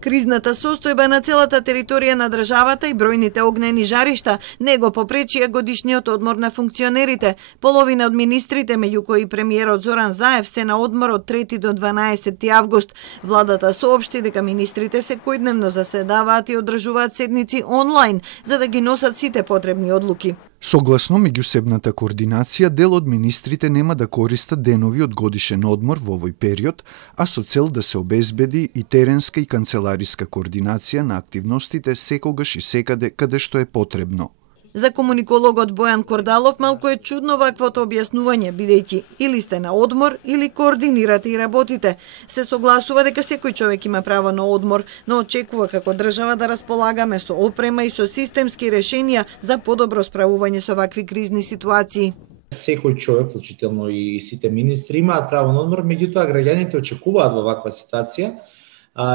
Кризната состојба на целата територија на државата и бројните огнени жаришта не го попречија годишниот одмор на функционерите. Половина од министрите, меѓу кои премиерот Зоран Заев, се на одмор од 3 до 12 август. Владата соопшти дека министрите секојдневно заседаваат и одржуваат седници онлайн, за да ги носат сите потребни одлуки. Согласно меѓусебната координација, дел од министрите нема да користат денови од годишен одмор во овој период, а со цел да се обезбеди и теренска и канцелариска координација на активностите секогаш и секаде каде што е потребно. За комуникологот Бојан Кордалов малку е чудно ваквото објаснување, бидејќи или сте на одмор, или координирате и работите. Се согласува дека секој човек има право на одмор, но очекува како држава да располагаме со опрема и со системски решенија за подобро справување со вакви кризни ситуации. Секој човек, вклучително и сите министри, имаат право на одмор, меѓутоа граѓаните очекуваат во ваква ситуација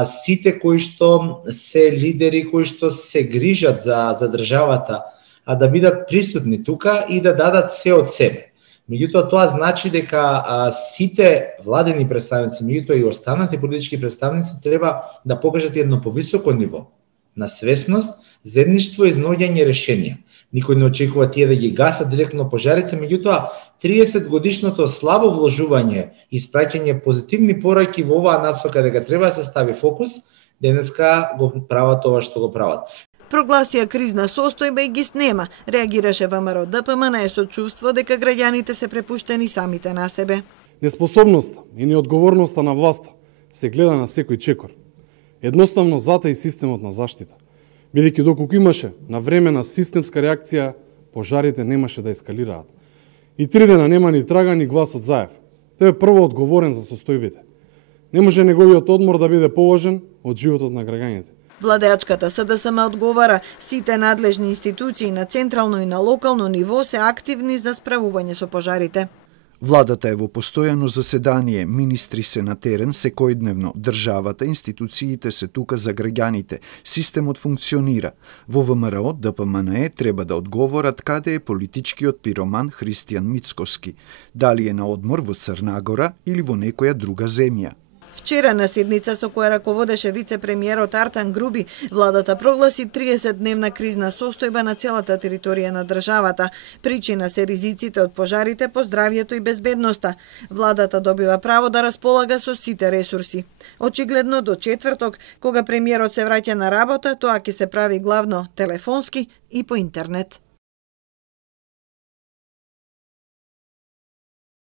сите кои што се лидери, кои што се грижат за државата, да бидат присутни тука и да дадат се од себе. Меѓутоа, тоа значи дека сите владени представници, меѓутоа и останати политички представници, треба да покажат едно повисоко ниво на свесност, заедништво и изнаоѓање решенија. Никој не очекува тие да ги гасат директно пожарите, меѓутоа 30 годишното слабо вложување и испраќање позитивни пораки во оваа насока дека треба да се стави фокус, денеска го прават ова што го прават. Прогласија кризна состојба и ги снема. Реагираше ВМРО ДПМН со чувство дека граѓаните се препуштени самите на себе. Неспособноста и неодговорноста на власта се гледа на секој чекор. Едноставно зата и системот на заштита. Бидејќи доколку имаше на време на системска реакција, пожарите немаше да ескалираат. И 3 дена нема ни трага ни глас од Заев. Тој е прво одговорен за состојбите. Не може неговиот одмор да биде поважен од животот на граѓаните. Владеачката СДСМ одговара, сите надлежни институции на централно и на локално ниво се активни за справување со пожарите. Владата е во постојано заседание, министри се на терен секојдневно, државата, институциите се тука за граѓаните, системот функционира. Во ВМРО ДПМН треба да одговорат каде е политичкиот пироман Христијан Мицкоски, дали е на одмор во Црна Гора или во некоја друга земја. Вчера на седница со која раководеше вице-премиерот Артан Груби, владата прогласи 30-дневна кризна состојба на целата територија на државата. Причина се ризиците од пожарите по здравјето и безбедноста. Владата добива право да располага со сите ресурси. Очигледно до четврток, кога премиерот се враќа на работа, тоа ќе се прави главно телефонски и по интернет.